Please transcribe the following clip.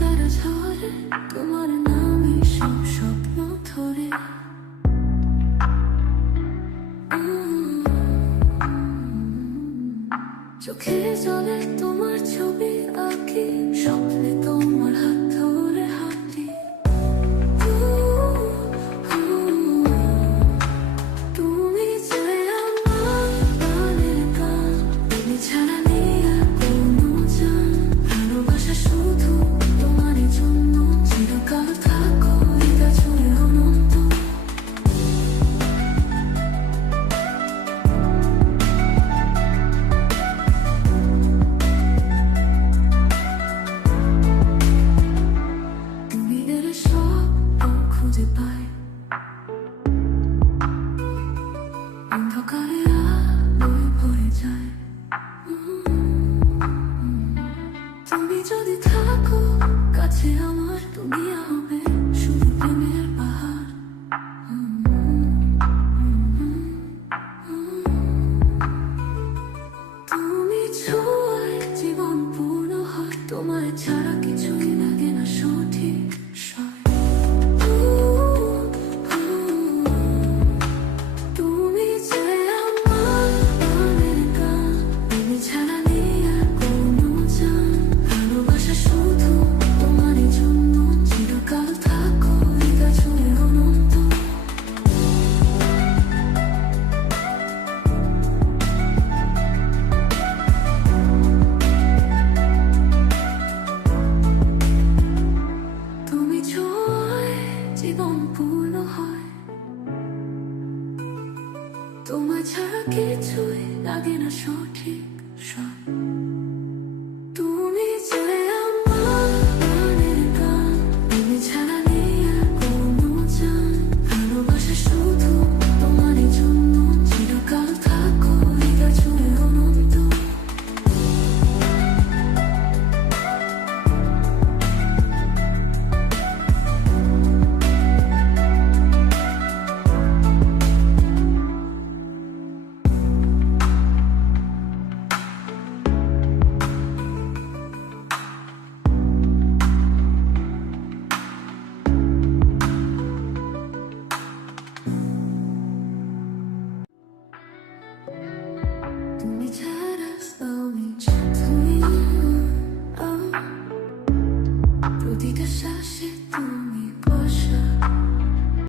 তারা ঝরে তোমার নামে সব স্বপ্ন ধরে। চোখে জলে তোমার ছবি এলে সব খুঁজে তুমি যদি জীবন পূর্ণ হয় তোমায় ছাড়া কিছুই লাগে না সঠিক তোমার ছাড়া কিছুই লাগে না সঠিক সব। তুমি ছাড়া আমি তুই প্রতিটা শ্বাসে তুমি